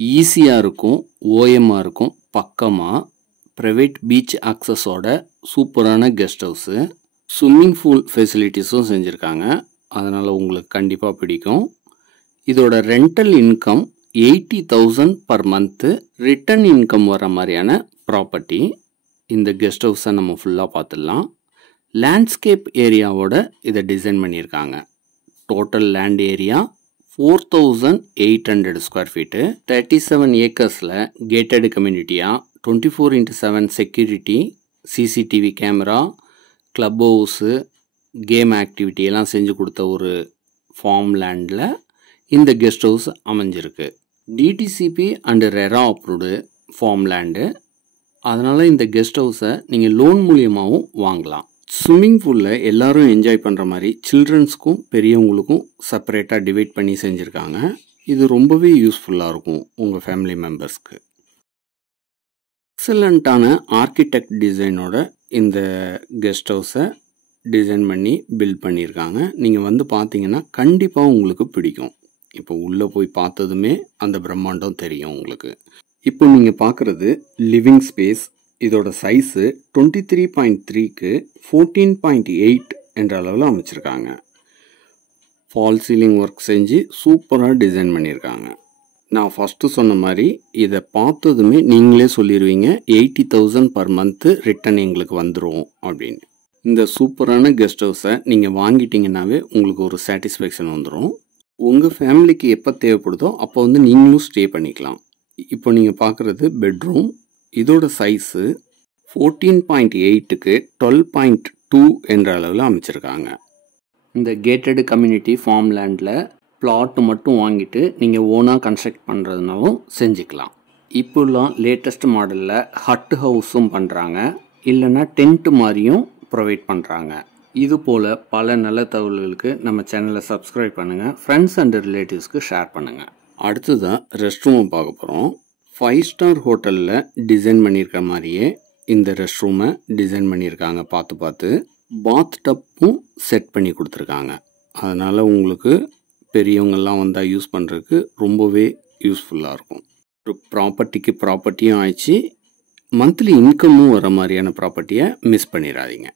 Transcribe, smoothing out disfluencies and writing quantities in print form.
ஈஸியாக இருக்கும், ஓஎம்மாக இருக்கும், பக்கமாக ப்ரைவேட் பீச் ஆக்சஸோட சூப்பரான கெஸ்ட் ஹவுஸு. ஸ்விம்மிங் பூல் ஃபெசிலிட்டிஸும் செஞ்சுருக்காங்க. அதனால் உங்களுக்கு கண்டிப்பாக பிடிக்கும். இதோட rental income 80,000 per month. Return income வர மாதிரியான ப்ராப்பர்ட்டி. இந்த கெஸ்ட் ஹவுஸை நம்ம ஃபுல்லாக பார்த்துடலாம். லேண்ட்ஸ்கேப் ஏரியாவோட இதை டிசைன் பண்ணியிருக்காங்க. Total land area 4,800 square feet. 37 ஏக்கர்ஸில் கேட்டட் கம்யூனிட்டியாக 24/7 security, CCTV camera, club house, game activity எல்லாம் செஞ்சு கொடுத்த ஒரு ஃபார்ம் லேண்டில் இந்த கெஸ்ட் ஹவுஸ் அமைஞ்சிருக்கு. DTCP and RERA approved farm land. அதனால் இந்த கெஸ்ட் ஹவுஸை நீங்கள் லோன் மூலியமாகவும் வாங்கலாம். ஸ்விம்மிங் பூலில் எல்லோரும் என்ஜாய் பண்ணுற மாதிரி சில்ட்ரன்ஸ்க்கும் பெரியவங்களுக்கும் செப்பரேட்டாக டிவைட் பண்ணி செஞ்சுருக்காங்க. இது ரொம்பவே யூஸ்ஃபுல்லாக இருக்கும் உங்கள் ஃபேமிலி மெம்பர்ஸ்க்கு. எக்ஸலண்ட்டான ஆர்கிடெக்ட் டிசைனோட இந்த கெஸ்ட் ஹவுஸை டிசைன் பண்ணி பில்ட் பண்ணியிருக்காங்க. நீங்கள் வந்து பார்த்தீங்கன்னா கண்டிப்பாக உங்களுக்கு பிடிக்கும். இப்போ உள்ளே போய் பார்த்ததுமே அந்த பிரம்மாண்டம் தெரியும் உங்களுக்கு. இப்போ நீங்கள் பார்க்குறது லிவிங் ஸ்பேஸ். இதோட சைஸு 23.3க்கு 14.8 என்ற அளவில் அமைச்சிருக்காங்க. ஃபால் சீலிங் ஒர்க் செஞ்சு சூப்பராக டிசைன் பண்ணியிருக்காங்க. நான் ஃபஸ்ட்டு சொன்ன மாதிரி இதை பார்த்ததுமே நீங்களே சொல்லிடுவீங்க 80,000 பர் மந்த்து ரிட்டர்ன் எங்களுக்கு வந்துடும் அப்படின்னு. இந்த சூப்பரான கெஸ்ட் ஹவுஸை நீங்கள் வாங்கிட்டீங்கன்னாவே உங்களுக்கு ஒரு சாட்டிஸ்ஃபேக்ஷன் வந்துடும். உங்கள் ஃபேமிலிக்கு எப்போ தேவைப்படுதோ அப்போ வந்து நீங்களும் ஸ்டே பண்ணிக்கலாம். இப்போ நீங்கள் பார்க்குறது பெட்ரூம். இதோட சைஸு 14.8க்கு 12.2 என்ற அளவில் அமைச்சிருக்காங்க. இந்த கேட்டட் கம்யூனிட்டி ஃபார்ம் லேண்டில் பிளாட் மட்டும் வாங்கிட்டு நீங்கள் ஓனாக கன்ஸ்ட்ரக்ட் பண்ணுறதுனாலும் செஞ்சுக்கலாம். இப்போலாம் லேட்டஸ்ட் மாடலில் ஹட் ஹவுஸும் பண்ணுறாங்க, இல்லைன்னா டென்ட்டு மாதிரியும் ப்ரொவைட் பண்ணுறாங்க. இது போல் பல நல்ல தகவல்களுக்கு நம்ம சேனலை சப்ஸ்கிரைப் பண்ணுங்கள், ஃப்ரெண்ட்ஸ் அண்ட் ரிலேட்டிவ்ஸ்க்கு ஷேர் பண்ணுங்கள். அடுத்ததான் ரெஸ்ட் ரூமை பார்க்க போகிறோம். 5 ஸ்டார் ஹோட்டலில் டிசைன் பண்ணியிருக்க மாதிரியே இந்த ரெஸ்ட் ரூமை டிசைன் பண்ணியிருக்காங்க. பார்த்து பாத் டப்பும் செட் பண்ணி கொடுத்துருக்காங்க. அதனால் உங்களுக்கு பெரியவங்கள்லாம் வந்தால் யூஸ் பண்ணுறதுக்கு ரொம்பவே யூஸ்ஃபுல்லாக இருக்கும். ஒரு ப்ராப்பர்ட்டியும் ஆயிடுச்சு, மந்த்லி இன்கமும் வர மாதிரியான ப்ராப்பர்ட்டியை மிஸ் பண்ணிடாதீங்க.